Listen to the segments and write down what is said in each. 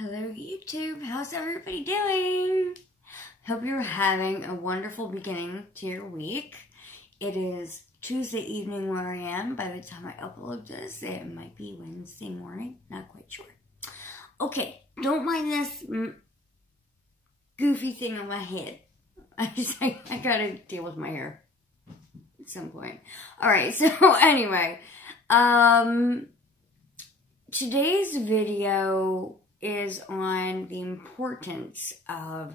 Hello YouTube, how's everybody doing? Hope you're having a wonderful beginning to your week. It is Tuesday evening where I am. By the time I upload this, it might be Wednesday morning, not quite sure. Okay, don't mind this goofy thing on my head. I gotta deal with my hair at some point. Alright, so anyway, today's video is on the importance of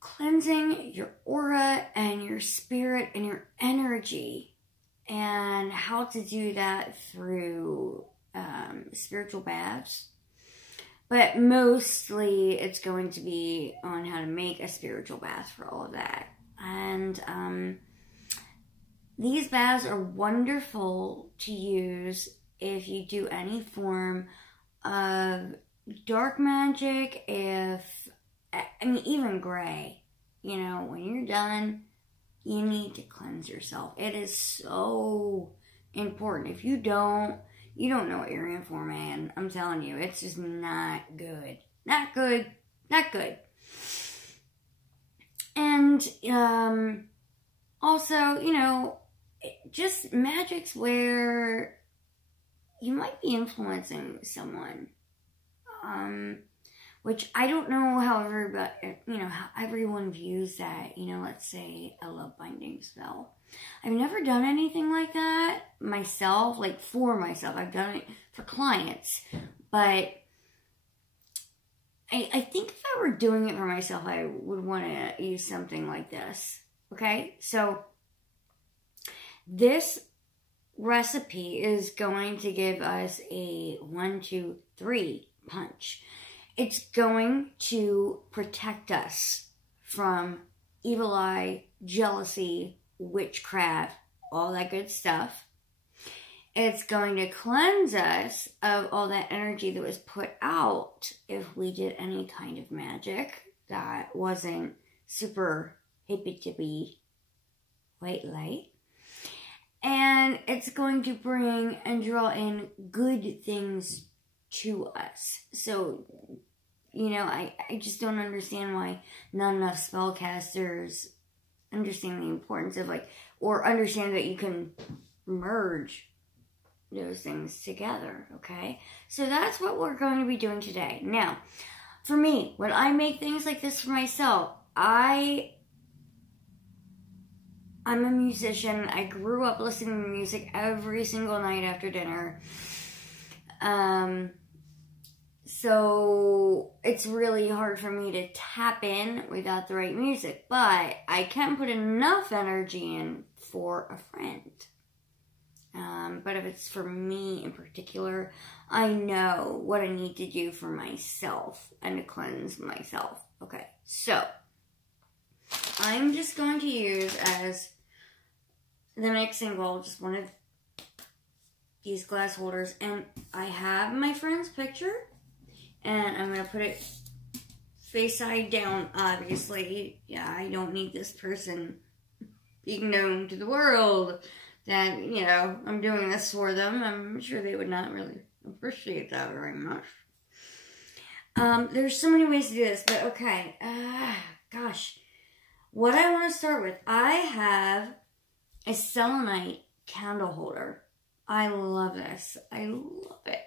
cleansing your aura and your spirit and your energy, and how to do that through spiritual baths. But mostly it's going to be on how to make a spiritual bath for all of that. And these baths are wonderful to use if you do any form of dark magic, I mean, even gray. You know, when you're done, you need to cleanse yourself. It is so important. If you don't know what you're in for, man. I'm telling you, it's just not good. Not good. Not good. And, also, you know, just magic's where you might be influencing someone. Which I don't know how how everyone views that. You know, let's say a love binding spell. I've never done anything like that myself, like for myself. I've done it for clients, but I think if I were doing it for myself, I would want to use something like this. Okay, so this recipe is going to give us a 1, 2, 3 punch. It's going to protect us from evil eye, jealousy, witchcraft, all that good stuff. It's going to cleanse us of all that energy that was put out if we did any kind of magic that wasn't super hippy-tippy white light. And it's going to bring and draw in good things to us. So, you know, I just don't understand why not enough spellcasters understand the importance of, or understand that you can merge those things together, okay? So that's what we're going to be doing today. Now, for me, when I make things like this for myself, I'm a musician. I grew up listening to music every single night after dinner. So it's really hard for me to tap in without the right music, but I can put enough energy in for a friend. But if it's for me in particular, I know what I need to do for myself and to cleanse myself. Okay, so I'm just going to use as the mixing bowl just one of these glass holders, and I have my friend's picture, and I'm going to put it face side down, obviously. Yeah, I don't need this person being known to the world that, you know, I'm doing this for them. I'm sure they would not really appreciate that very much. There's so many ways to do this, but okay. Gosh. What I want to start with, I have a selenite candle holder. I love this. I love it.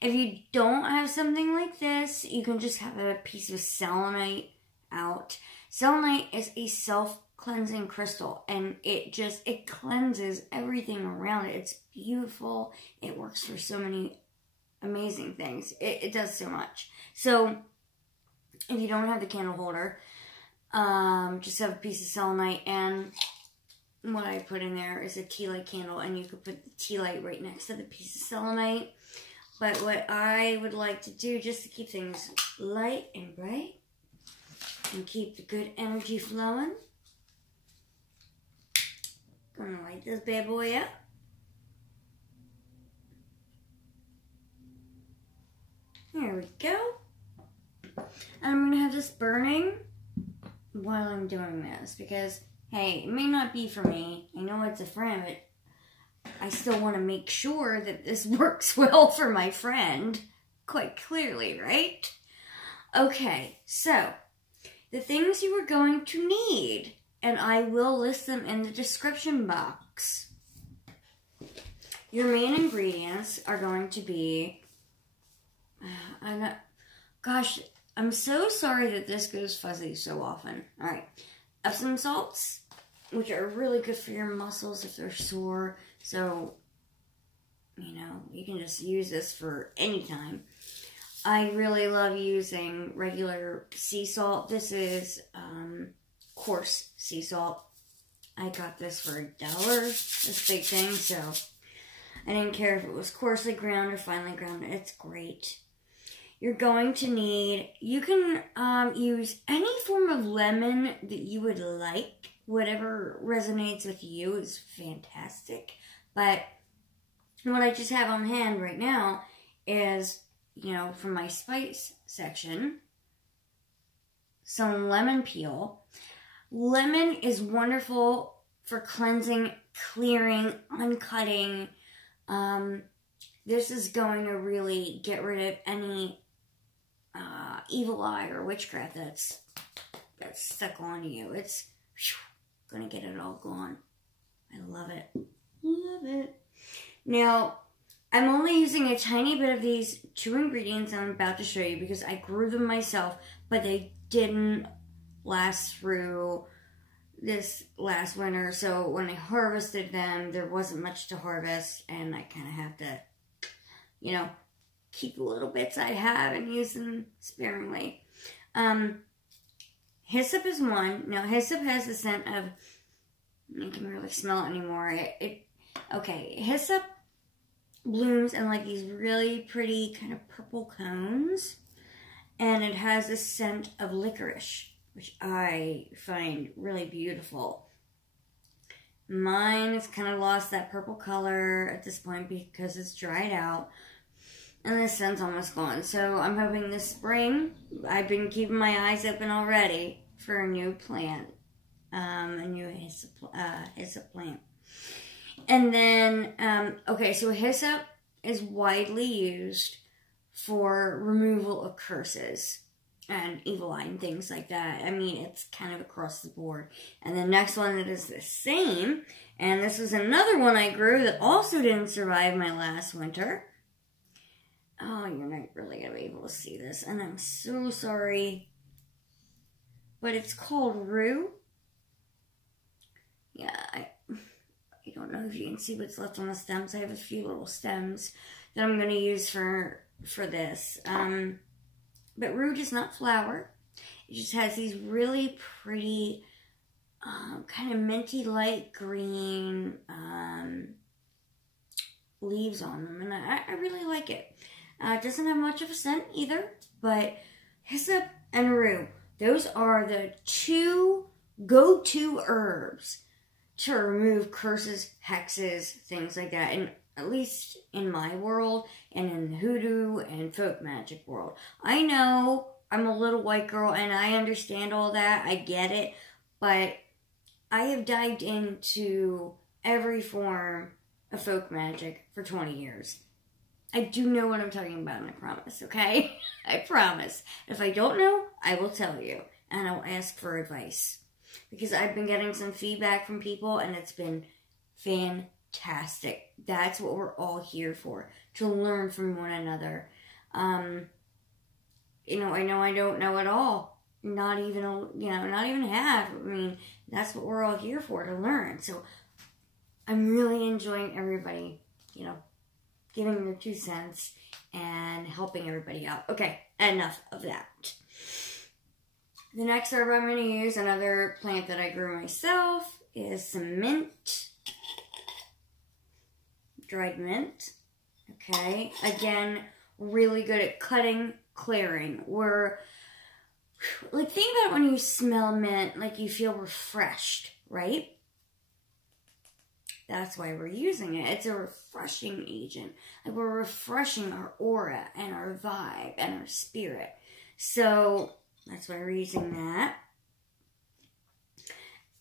If you don't have something like this, you can just have a piece of selenite out. Selenite is a self-cleansing crystal, and it cleanses everything around it. It's beautiful. It works for so many amazing things. It does so much. So, if you don't have the candle holder, just have a piece of selenite, and what I put in there is a tea light candle, and you could put the tea light right next to the piece of selenite. But what I would like to do, just to keep things light and bright, and keep the good energy flowing, gonna light this bad boy up. There we go. And I'm gonna have this burning while I'm doing this, because hey, it may not be for me. I know it's a friend, but I still want to make sure that this works well for my friend. quite clearly, right? Okay, so the things you are going to need, and I will list them in the description box. Your main ingredients are going to be, gosh, I'm so sorry that this goes fuzzy so often. All right, Epsom salts, which are really good for your muscles if they're sore. So, you know, you can just use this for any time. I really love using regular sea salt. This is coarse sea salt. I got this for $1, this big thing, so I didn't care if it was coarsely ground or finely ground. It's great. You're going to need, you can use any form of lemon that you would like. Whatever resonates with you is fantastic. But what I just have on hand right now is, you know, from my spice section, some lemon peel. Lemon is wonderful for cleansing, clearing, uncutting. This is going to really get rid of any evil eye or witchcraft that's stuck on you. It's going to get it all gone. I love it. Love it. Now, I'm only using a tiny bit of these 2 ingredients I'm about to show you because I grew them myself, but they didn't last through this last winter. So when I harvested them, there wasn't much to harvest, and I kind of have to, you know, keep the little bits I have and use them sparingly. Hyssop is one. Now, hyssop has the scent of, you can really smell it anymore. Okay, hyssop blooms in like these really pretty kind of purple cones, and it has a scent of licorice, which I find really beautiful. Mine has kind of lost that purple color at this point because it's dried out, and the scent's almost gone. So I'm hoping this spring, I've been keeping my eyes open already for a new plant, a new hyssop plant. And then, okay, so hyssop is widely used for removal of curses and evil eye and things like that. I mean, it's kind of across the board. And the next one that is the same, and this is another one I grew that also didn't survive my last winter. Oh, you're not really going to be able to see this, and I'm so sorry. But it's called rue. Yeah, I don't know if you can see what's left on the stems. I have a few little stems that I'm going to use for this. But rue does not flower. It just has these really pretty, kind of minty light green leaves on them. And I really like it. It doesn't have much of a scent either. But hyssop and rue, those are the 2 go-to herbs to remove curses, hexes, things like that. And at least in my world, and in the hoodoo and folk magic world. I know I'm a little white girl, and I understand all that. I get it. But I have dived into every form of folk magic for 20 years. I do know what I'm talking about, and I promise, okay? I promise. If I don't know, I will tell you, and I'll ask for advice. Because I've been getting some feedback from people, and it's been fantastic. That's what we're all here for, to learn from one another. You know I don't know it all. Not even half. I mean, that's what we're all here for, to learn. So I'm really enjoying everybody, giving their 2 cents and helping everybody out. Okay, enough of that. The next herb I'm going to use, another plant that I grew myself, is some mint. Dried mint. Okay, again, really good at cutting, clearing. Think about when you smell mint, like you feel refreshed, right? That's why we're using it. It's a refreshing agent. Like, we're refreshing our aura and our vibe and our spirit. So that's why we're using that.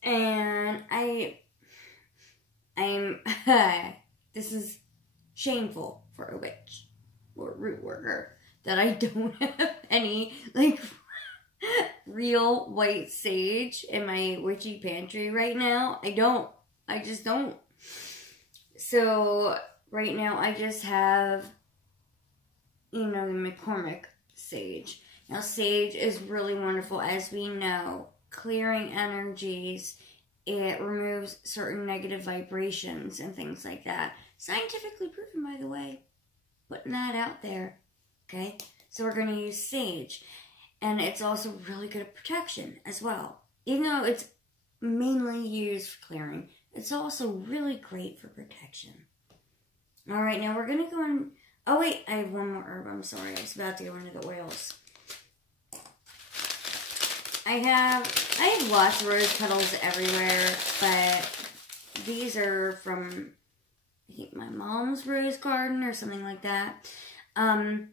And I'm this is shameful for a witch or root worker that I don't have any, like, real white sage in my witchy pantry right now. I just don't. So, right now I just have, you know, the McCormick sage. Now, sage is really wonderful, as we know, clearing energies. It removes certain negative vibrations and things like that. Scientifically proven, by the way. Putting that out there. Okay? So we're going to use sage. And it's also really good at protection as well. Even though it's mainly used for clearing, it's also really great for protection. Alright, now we're going to go in... Oh wait, I have one more herb. I'm sorry. I was about to go into the oils. I have lots of rose petals everywhere, but these are from, I think, my mom's rose garden or something like that. I'm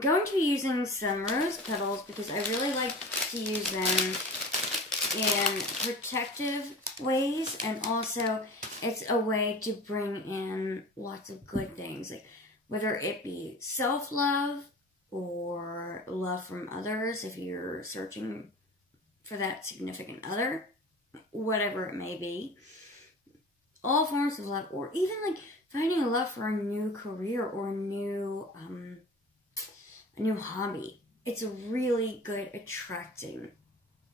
going to be using some rose petals because I really like to use them in protective ways, and also it's a way to bring in lots of good things, like whether it be self-love or love from others if you're searching for that significant other, whatever it may be. All forms of love, or even like finding a love for a new career or a new hobby. It's a really good attracting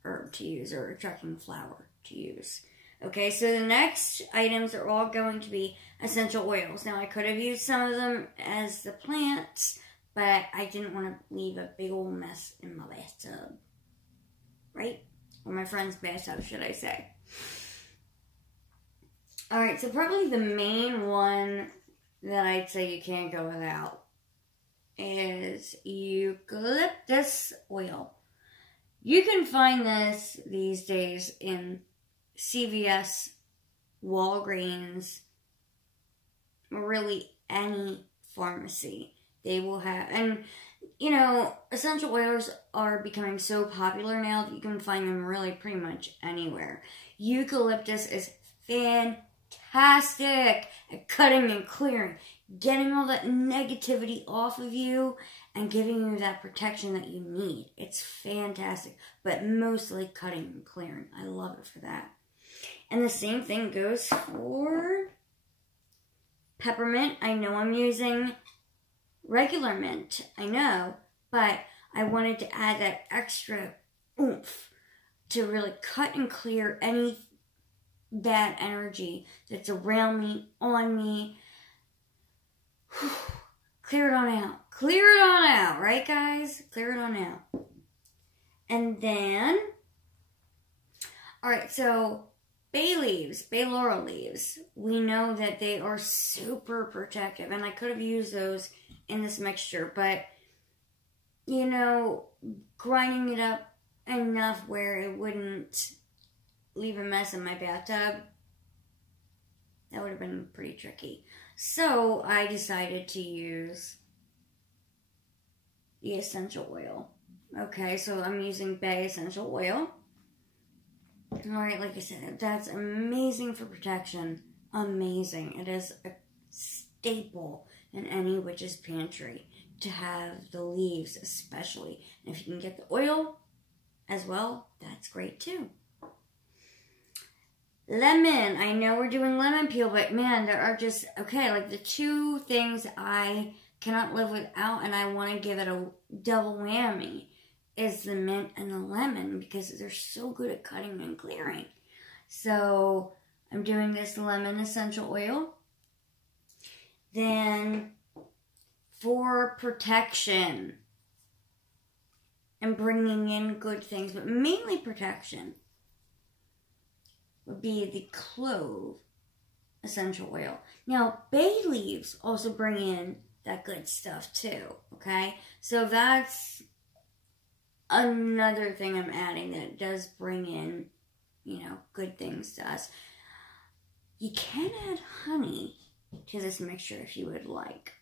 herb to use, or attracting flower to use. Okay, so the next items are all going to be essential oils. Now, I could have used some of them as the plants, but I didn't want to leave a big old mess in my bathtub. Right? Or my friend's bathtub, should I say. Alright, so probably the main one that I'd say you can't go without is eucalyptus oil. You can find this these days in CVS, Walgreens, really any pharmacy. They will have, and you know, essential oils are becoming so popular now that you can find them really pretty much anywhere. Eucalyptus is fantastic at cutting and clearing, getting all that negativity off of you and giving you that protection that you need. It's fantastic, but mostly cutting and clearing. I love it for that. And the same thing goes for peppermint. I know I'm using regular mint, I know, but I wanted to add that extra oomph to really cut and clear any bad energy that's around me, on me. Whew. Clear it on out. Clear it on out, right guys? Clear it on out. And then, alright, so bay leaves, bay laurel leaves, we know that they are super protective, and I could have used those in this mixture, but, you know, grinding it up enough where it wouldn't leave a mess in my bathtub, that would have been pretty tricky. So I decided to use the essential oil. Okay, so I'm using bay essential oil. Alright, like I said, that's amazing for protection. Amazing. It is a staple in any witch's pantry to have the leaves, especially. And if you can get the oil as well, that's great too. Lemon. I know we're doing lemon peel, but man, there are just, okay, like the two things I cannot live without, and I want to give it a double whammy, is the mint and the lemon, because they're so good at cutting and clearing. So I'm doing this lemon essential oil. Then for protection and bringing in good things, but mainly protection, would be the clove essential oil. Now, bay leaves also bring in that good stuff too, okay? So that's another thing I'm adding that does bring in, you know, good things to us. You can add honey to this mixture if you would like.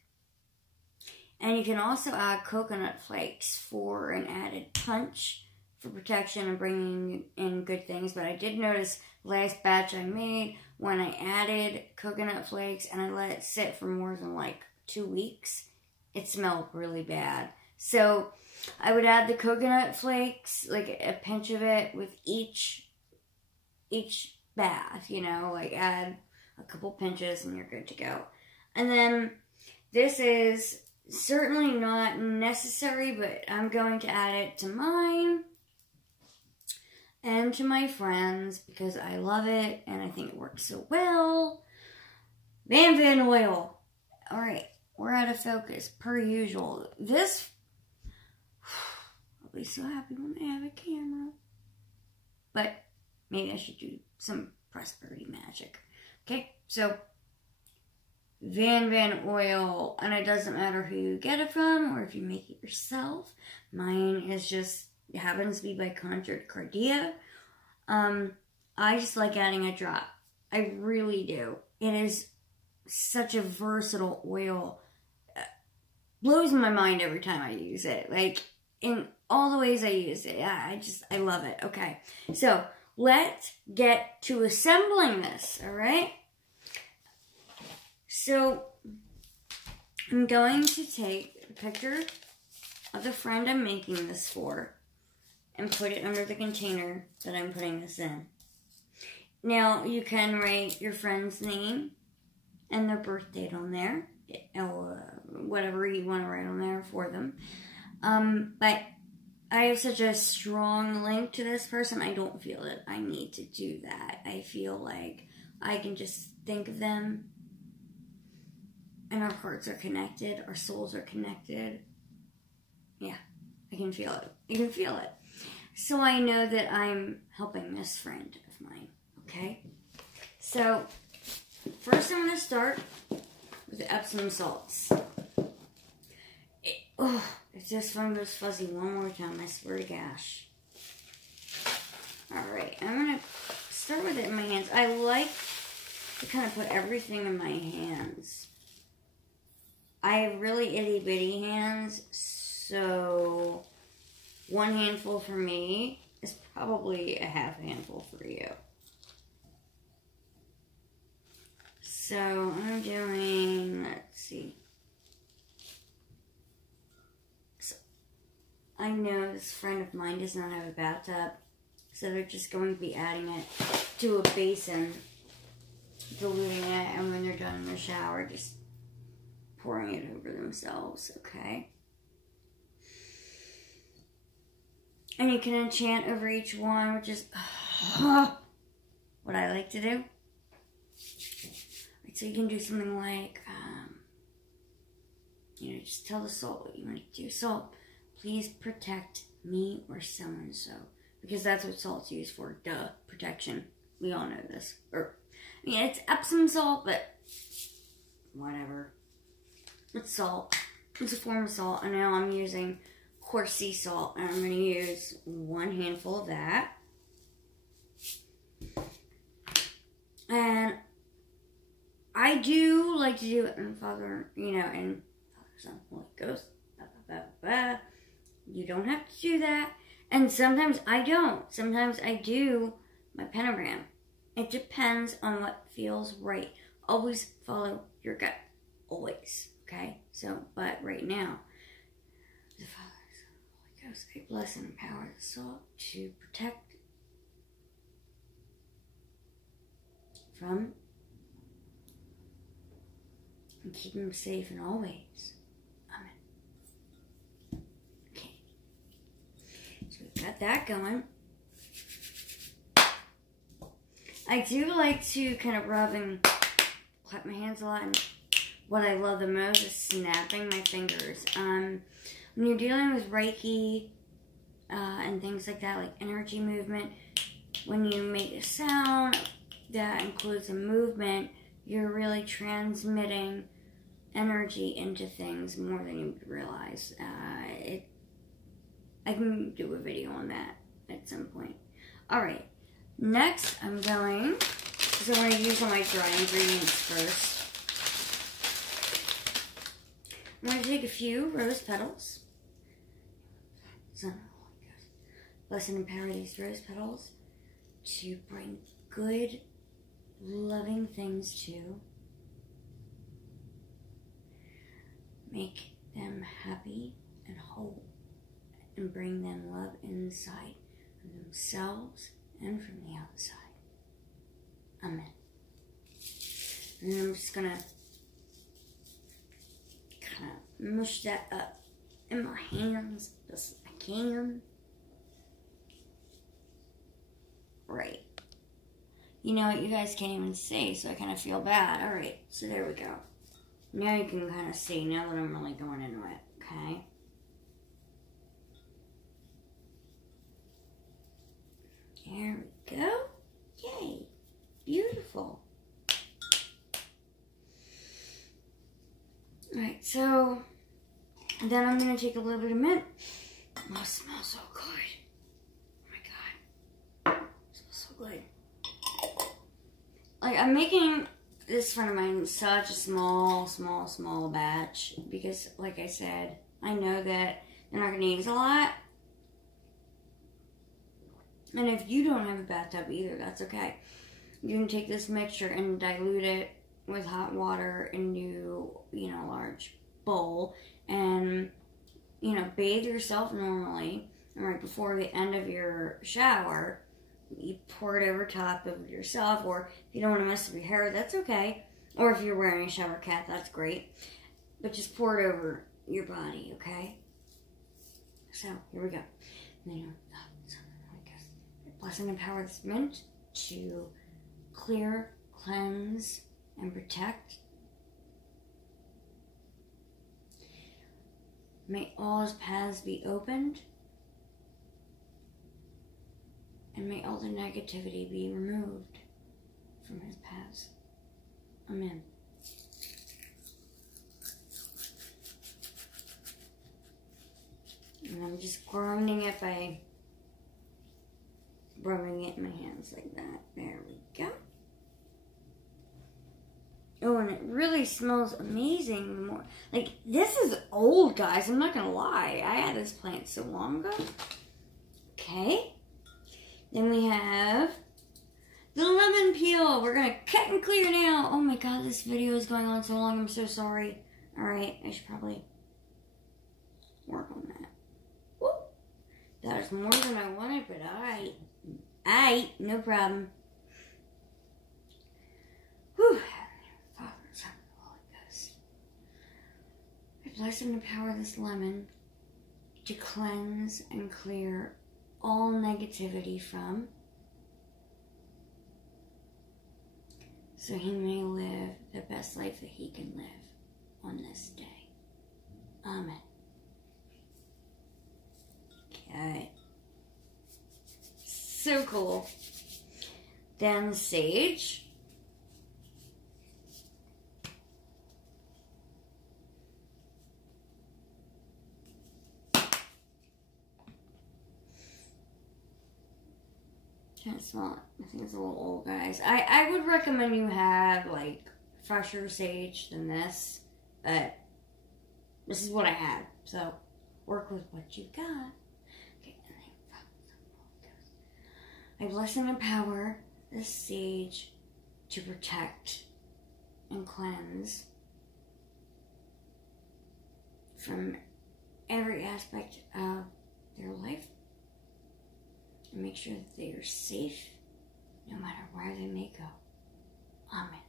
And you can also add coconut flakes for an added punch, for protection and bringing in good things. But I did notice last batch I made, when I added coconut flakes and I let it sit for more than like 2 weeks, it smelled really bad. So I would add the coconut flakes, like a pinch of it with each bath, you know, like add a couple pinches and you're good to go. And then this is certainly not necessary, but I'm going to add it to mine and to my friends because I love it and I think it works so well. Van oil. All right, we're out of focus per usual. This, I'll be so happy when I have a camera. But maybe I should do some prosperity magic. Okay, so Van oil, and it doesn't matter who you get it from or if you make it yourself. Mine is just, it happens to be by Conjured Cardia. I just like adding a drop. I really do. It is such a versatile oil. Blows my mind every time I use it. Like, in all the ways I use it. I love it. Okay, so let's get to assembling this, all right? So, I'm going to take a picture of the friend I'm making this for and put it under the container that I'm putting this in. Now, you can write your friend's name and their birth date on there, or whatever you want to write on there for them. But I have such a strong link to this person, I don't feel that I need to do that. I feel like I can just think of them, and our hearts are connected, our souls are connected. Yeah, I can feel it. I can feel it. So I know that I'm helping this friend of mine, okay? So, first I'm going to start with the Epsom salts. If this one goes fuzzy one more time, I swear to gosh. Alright, I'm going to start with it in my hands. I like to kind of put everything in my hands. I have really itty bitty hands, so one handful for me is probably a half handful for you. So I'm doing, let's see. So I know this friend of mine does not have a bathtub, so they're just going to be adding it to a basin, diluting it, and when they're done in the shower, just pouring it over themselves, okay? And you can enchant over each one, which is what I like to do. So you can do something like, you know, just tell the salt what you want to do. Salt, please protect me or so-and-so. Because that's what salt's used for. Duh, protection. We all know this. Or, I mean, it's Epsom salt, but whatever. It's salt. It's a form of salt. And now I'm using coarse sea salt. And I'm going to use one handful of that. And I do like to do it in Father, you know, in Father, Son, Holy Ghost. You don't have to do that. And sometimes I don't. Sometimes I do my pentagram. It depends on what feels right. Always follow your gut. Always. Okay? So, but right now, the Father, Son, Holy Ghost, I bless and empower the soul to protect from and keep them safe in all ways. Amen. Okay. So we've got that going. I do like to kind of rub and clap my hands a lot. And what I love the most is snapping my fingers. When you're dealing with Reiki and things like that, like energy movement, when you make a sound that includes a movement, you're really transmitting energy into things more than you would realize. I can do a video on that at some point. Alright, next I'm going to use all my dry ingredients first. I'm going to take a few rose petals. So, bless and empower these rose petals to bring good, loving things to. Make them happy and whole, and bring them love inside of themselves and from the outside. Amen. And then I'm just going to kind of mush that up in my hands as I can. Right. You know what? You guys can't even see, so I kind of feel bad. All right, so there we go. Now you can kind of see, now that I'm really going into it, okay? There we go. Yay. Beautiful. Alright, so then I'm going to take a little bit of mint. Oh, it smells so good. Oh my god. It smells so good. Like, I'm making this friend of mine such a small batch because, like I said, I know that they're not going to use a lot. And if you don't have a bathtub either, that's okay. You can take this mixture and dilute it with hot water into, you know, a large bowl and, you know, bathe yourself normally. And right before the end of your shower, you pour it over top of yourself, or if you don't want to mess up your hair, that's okay. Or if you're wearing a shower cap, that's great. But just pour it over your body, okay? So, here we go. And then blessing and power this mint to clear, cleanse, and protect. May all his paths be opened. And may all the negativity be removed from his paths. Amen. And I'm just grinding it by rubbing it in my hands like that. There we go. Oh, and it really smells amazing. More like, this is old, guys. I'm not gonna lie. I had this plant so long ago. Okay. Then we have the lemon peel. We're gonna cut and clear now. Oh my god, this video is going on so long. I'm so sorry. Alright, I should probably work on that. Woo! That is more than I wanted, but alright. Alright, no problem. Whew. Father, Son, and Holy Ghost. I bless and empower this lemon to cleanse and clear all negativity from, so he may live the best life that he can live on this day. Amen. Okay. So cool. Then the sage. Can't smell it. I think it's a little old, guys. I would recommend you have, like, fresher sage than this, but this is what I had, so work with what you got. Okay, and then I bless and empower this sage to protect and cleanse from every aspect of their life. And make sure that they are safe no matter where they may go. Amen.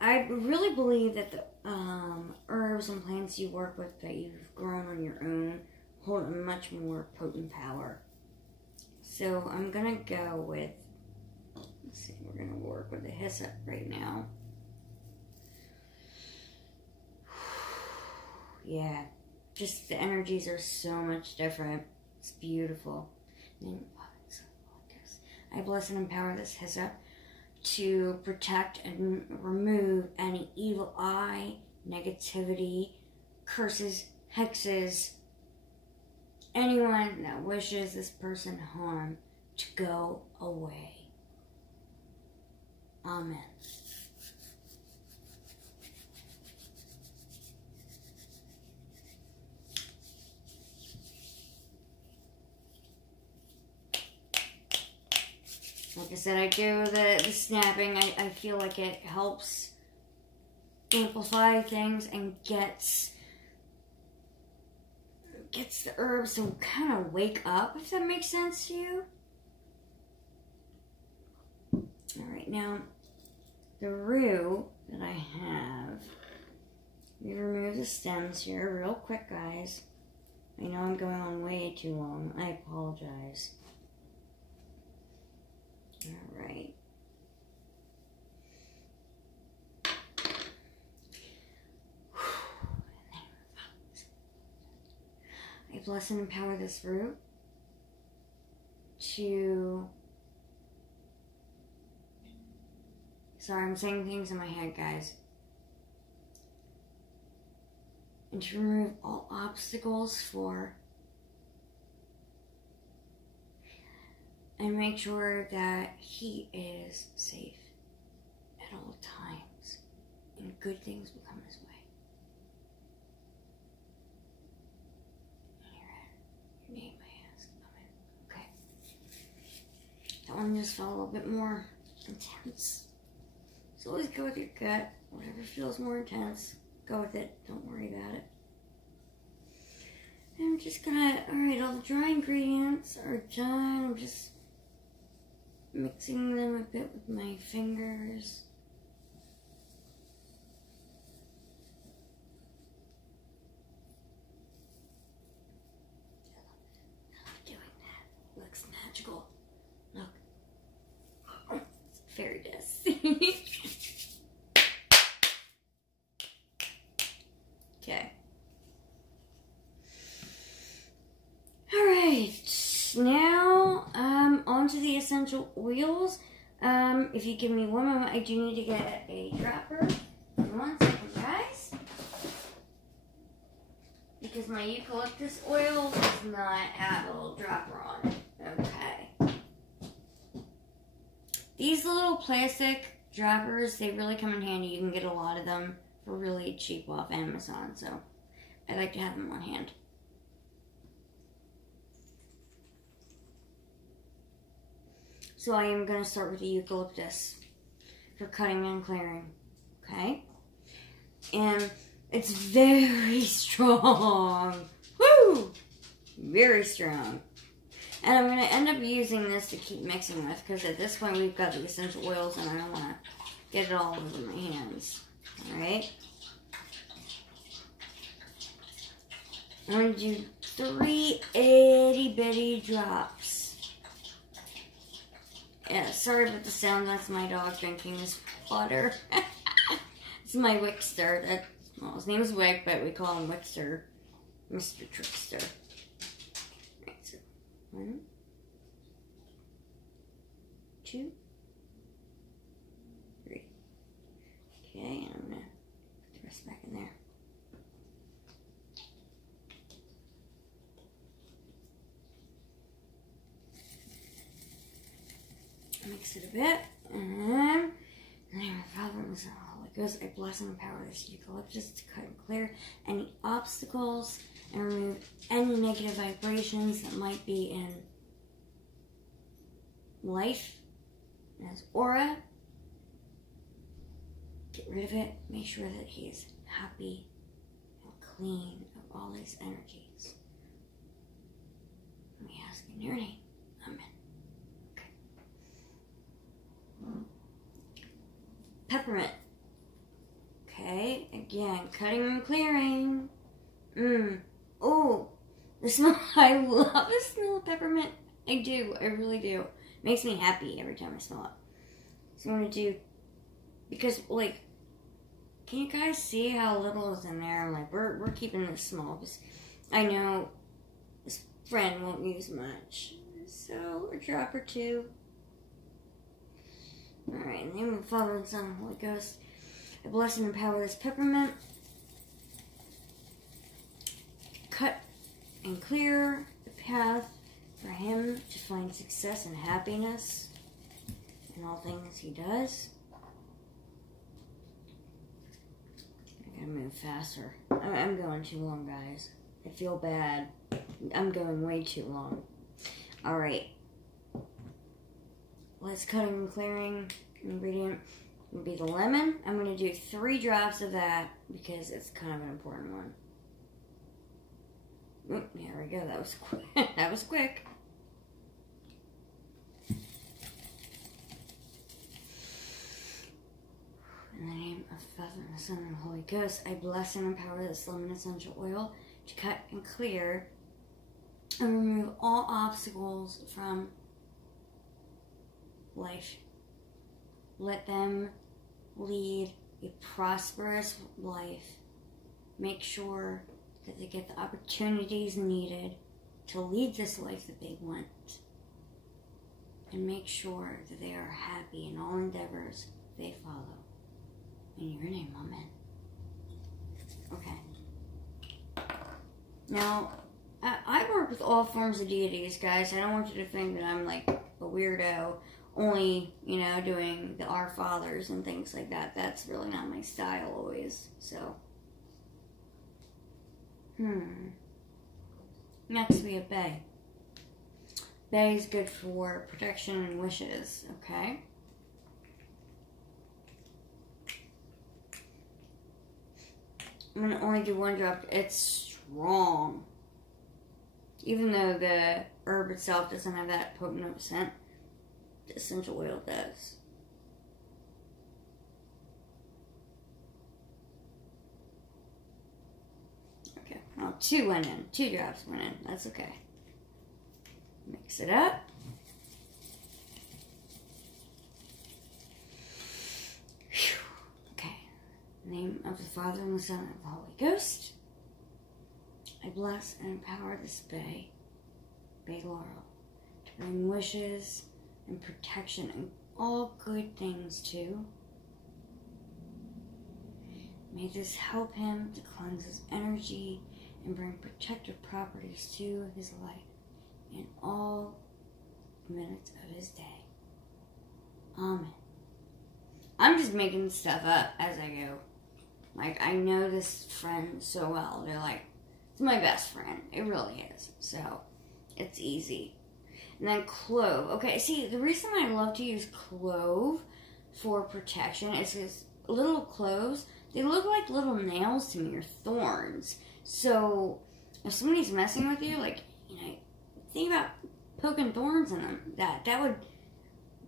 I really believe that the herbs and plants you work with that you've grown on your own hold a much more potent power. So I'm going to go with, let's see, we're going to work with the hyssop right now. Yeah, just the energies are so much different. It's beautiful. I bless and empower this hyssop to protect and remove any evil eye, negativity, curses, hexes, anyone that wishes this person harm to go away. Amen. Like I said, I do the snapping. I feel like it helps amplify things and gets the herbs to kind of wake up, if that makes sense to you. Alright, now the root that I have, we remove the stems here real quick, guys. I know I'm going on way too long. I apologize. Alright. I bless and empower this root to... Sorry, I'm saying things in my head, guys. And to remove all obstacles for... And make sure that he is safe at all times. And good things will come his way. Your name, I ask. Amen. Okay. That one just felt a little bit more intense. So always go with your gut. Whatever feels more intense, go with it. Don't worry about it. And I'm just gonna, alright, all the dry ingredients are done. I'm just mixing them a bit with my fingers. I love doing that. It looks magical. Look. It's fairy dust. Okay. Alright, now onto the essential oils. If you give me one moment, I do need to get a dropper. 1 second, guys. Because my eucalyptus oil does not have a little dropper on it. Okay. These little plastic droppers, they really come in handy. You can get a lot of them for really cheap off Amazon, so I like to have them on hand. So I am going to start with the eucalyptus for cutting and clearing, okay? And it's very strong. Woo! Very strong. And I'm going to end up using this to keep mixing with, because at this point we've got the essential oils and I don't want to get it all over my hands. Alright? I'm going to do 3 itty bitty drops. Yeah, sorry about the sound. That's my dog drinking his water. It's my Wickster. Well, his name is Wick, but we call him Wickster. Mr. Trickster. Right, so 1, 2, 3. Okay, and I'm going to put the rest back in there. Mix it a bit, and then in the name of the Father and the Son and the Holy Ghost, I bless and empower this eucalyptus to cut and clear any obstacles and remove any negative vibrations that might be in life and his aura. Get rid of it. Make sure that he is happy and clean of all his energies. And we ask in your name. Amen. Peppermint. Okay, again, cutting and clearing. Oh, the smell. I love the smell of peppermint. I do. I really do. It makes me happy every time I smell it. So I'm going to do, because, like, can you guys see how little is in there? Like, we're keeping this small because I know this friend won't use much. So, a drop or two. Alright, in the name of the Father, and the Son, and the Holy Ghost, I bless and empower this peppermint. Cut and clear the path for him to find success and happiness in all things he does. I gotta move faster. I'm going too long, guys. I feel bad. I'm going way too long. Alright. Let's cut and clearing ingredient. would be the lemon. I'm going to do 3 drops of that because it's kind of an important one. Oop, there we go. That was quick. That was quick. In the name of the Father, and the Son, and the Holy Ghost, I bless and empower this lemon essential oil to cut and clear and remove all obstacles from life. Let them lead a prosperous life. Make sure that they get the opportunities needed to lead this life that they want. And make sure that they are happy in all endeavors they follow. In your name, amen. Okay. Now, I work with all forms of deities, guys. I don't want you to think that I'm like a weirdo, only, you know, doing the Our Fathers and things like that. That's really not my style always, so. Next we have Bay. Bay is good for protection and wishes, okay? I'm going to only do 1 drop. It's strong. Even though the herb itself doesn't have that potent of a scent, the essential oil does. Okay, well, 2 went in. 2 drops went in. That's okay. Mix it up. Okay. In the name of the Father, and the Son, and the Holy Ghost, I bless and empower this bay laurel, to bring wishes and protection and all good things too. May this help him to cleanse his energy and bring protective properties to his life in all minutes of his day. Amen. I'm just making stuff up as I go. Like, I know this friend so well. They're like, it's my best friend. It really is. So, it's easy. And then clove. Okay, see, the reason I love to use clove for protection is because little cloves, they look like little nails to me, or thorns. So, if somebody's messing with you, like, you know, think about poking thorns in them. That would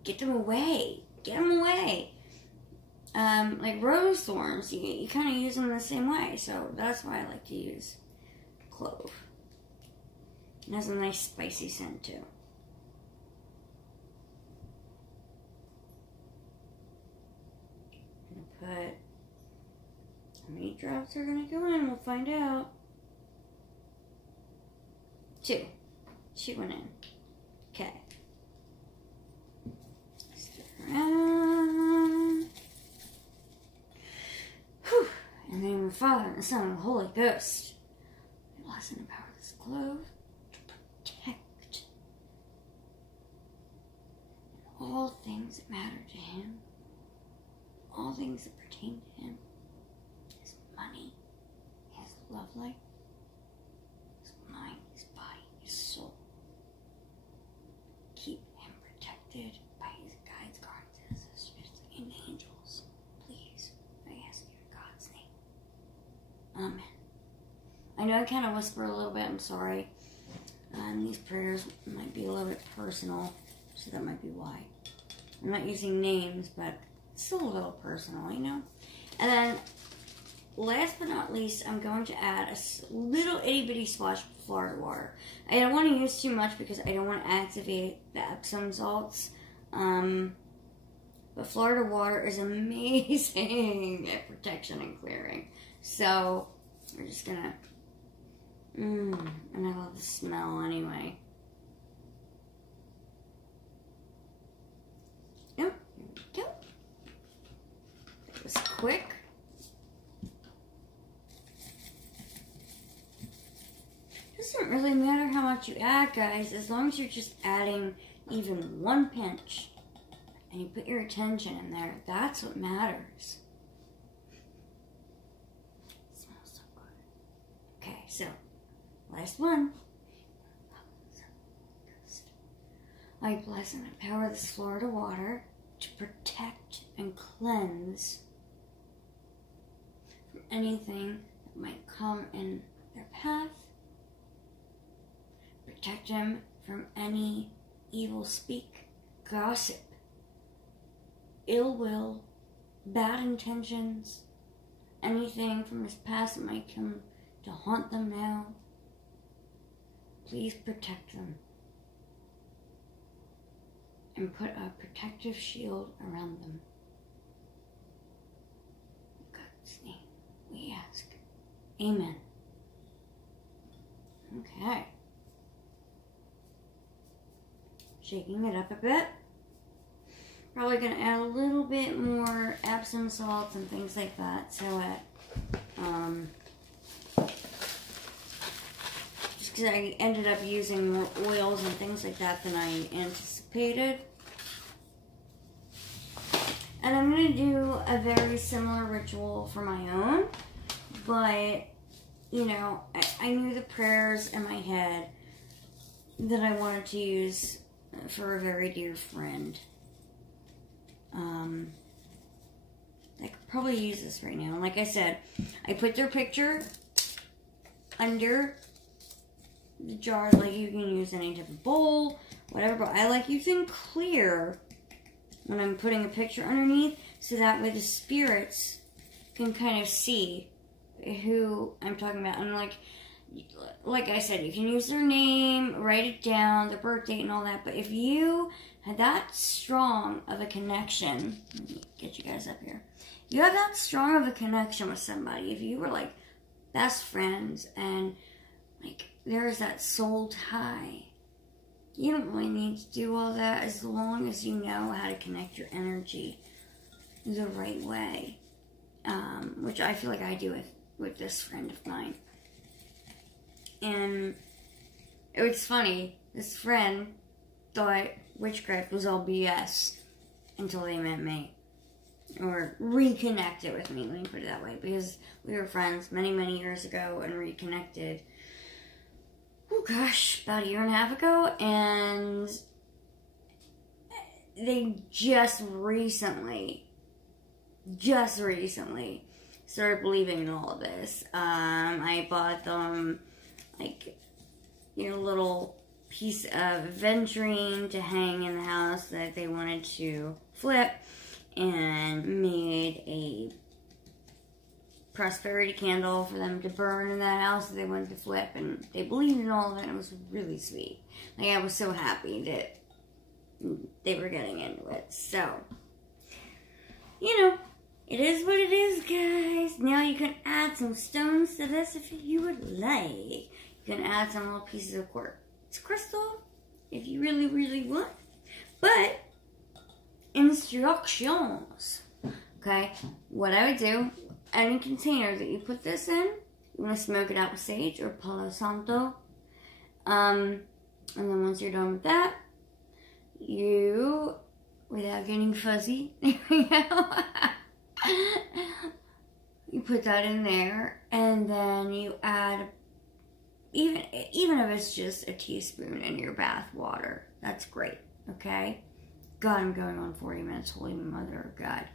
get them away. Get them away. Like rose thorns, you kind of use them the same way. So, that's why I like to use clove. It has a nice spicy scent too. I'm gonna put, how many drops are gonna go in? We'll find out. 2. 2 went in. Okay. Stir around. Whew. In the name of the Father, and the Son, and the Holy Ghost. Bless and empower this clove to protect all things that matter to him, all things that pertain to him, his money, his love life, his mind, his body, his soul. Keep him protected by his guides, guardians, his spirits, and angels. Please, I ask you in God's name. Amen. I know I kind of whisper a little bit, I'm sorry. These prayers might be a little bit personal, so that might be why. I'm not using names, but it's still a little personal, you know? And then, last but not least, I'm going to add a little itty-bitty splash of Florida water. I don't want to use too much because I don't want to activate the Epsom salts. But Florida water is amazing at protection and clearing. So, we're just gonna... and I love the smell anyway. Yep, here we go. That was quick. Doesn't really matter how much you add, guys, as long as you're just adding even 1 pinch and you put your attention in there. That's what matters. It smells so good. Okay, so last one. I bless and empower this Florida water to protect and cleanse from anything that might come in their path. Protect them from any evil speak, gossip, ill will, bad intentions, anything from his past that might come to haunt them now. Please protect them and put a protective shield around them. In God's name we ask. Amen. Okay. Shaking it up a bit. Probably going to add a little bit more Epsom salts and things like that, so just because I ended up using more oils and things like that than I anticipated. And I'm going to do a very similar ritual for my own, but, you know, I knew the prayers in my head that I wanted to use for a very dear friend. I could probably use this right now. And like I said, I put their picture under the jar. Like, you can use any type of bowl, whatever, but I like using clear when I'm putting a picture underneath, so that way the spirits can kind of see who I'm talking about. And like I said, you can use their name, write it down, their birth date and all that, but if you had that strong of a connection, let me get you guys up here. You have that strong of a connection with somebody, if you were like best friends and like there's that soul tie, you don't really need to do all that as long as you know how to connect your energy the right way, which I feel like I do with this friend of mine. And it was funny, this friend thought witchcraft was all BS until they met me. Or reconnected with me, let me put it that way. Because we were friends many, many years ago and reconnected, oh gosh, about a year and a half ago. And they just recently started believing in all of this. I bought them, like, you know, a little piece of aventurine to hang in the house that they wanted to flip, and made a prosperity candle for them to burn in that house that they wanted to flip, and they believed in all of it, and it was really sweet. Like, I was so happy that they were getting into it. So, you know, it is what it is, guys. Now you can add some stones to this if you would like. You can add some little pieces of quartz crystal if you really, really want. But instructions. Okay, what I would do, any container that you put this in, you want to smoke it out with sage or Palo Santo. And then once you're done with that, you, without getting fuzzy, there we go. You put that in there, and then you add, even if it's just a teaspoon in your bath water, that's great, okay? God, I'm going on 40 minutes, holy mother of God.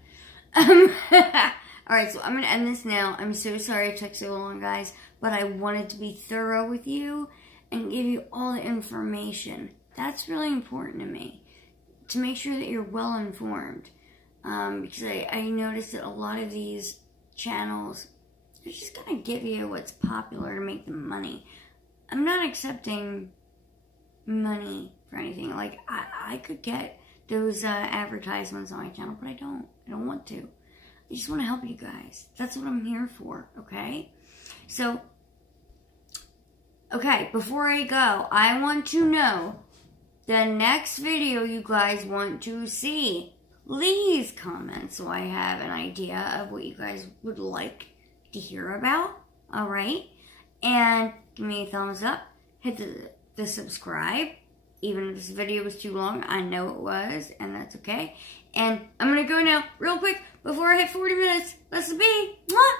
Alright, so I'm going to end this now. I'm so sorry it took so long, guys, but I wanted to be thorough with you and give you all the information. That's really important to me, to make sure that you're well informed. Because I noticed that a lot of these channels, they're just going to give you what's popular to make them money. I'm not accepting money for anything. Like, I could get those advertisements on my channel, but I don't want to. I just want to help you guys. That's what I'm here for, okay? So, okay, before I go, I want to know the next video you guys want to see. Please comment so I have an idea of what you guys would like to hear about, alright? And give me a thumbs up, hit the subscribe. Even if this video was too long, I know it was, and that's okay. And I'm going to go now real quick before I hit 40 minutes. Let's be. Mwah!